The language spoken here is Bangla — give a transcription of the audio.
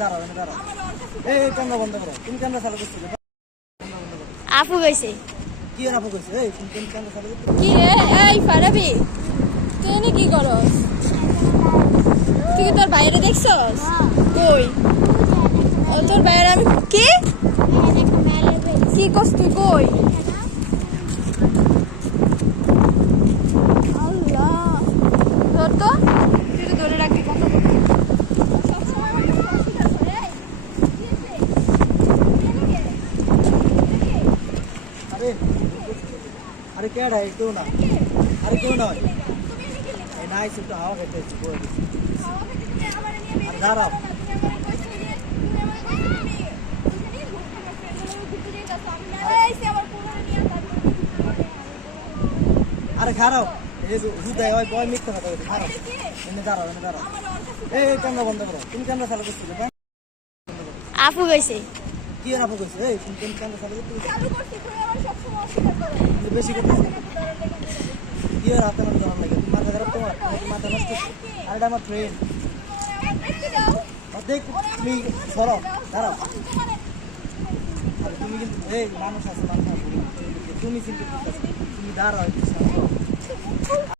দাঁড়াও দাঁড়াও। এই ক্যামেরা বন্ধ করো, তুমি ক্যামেরা চালু করছিলে। আপু গেছে কি আর আপু কইছে? এই তুমি ক্যামেরা চালু করতে কি রে? এই ফারাবি, তুই এনে কি করস? তুই কি তোর বাইরে দেখছস? কই? ও তোর বাইরে আমি কি কি করছ তুই? কই? আল্লাহ, ধর তো, তুই তো ধরে রাখবি কত আরে আরে কে আড়াই কেউ না, আরে কেউ নয়। এই নাইস একটু হাওয়া খেতে এসেছি, বলে দিচ্ছি। আর দাঁড়াও, আরে খারাও। এই যে হুদায় ওই বয় মিথ্যা কথা বলছে, খারাও। দাঁড়াও দাঁড়াও। এই ক্যামেরা বন্ধ করো, তুমি ক্যামেরা চালু করছিলে। আপু গেছে কি আর আপু কইছে? এই তুমি ক্যামেরা চালু করতে বেশি করতেছি। কি আর হাতে মাথা ধরার লাগে? তুমি মাথা খারাপ তোমার, মাথা নষ্ট। আর এটা আমার ফ্রেন্ড। দেখ তুমি সরো, দাঁড়াও। তুমি কিন্তু এই মানুষ আছে, মানুষ আছে, তুমি চিন্তা করতেছো, তুমি দাঁড়াও একটু।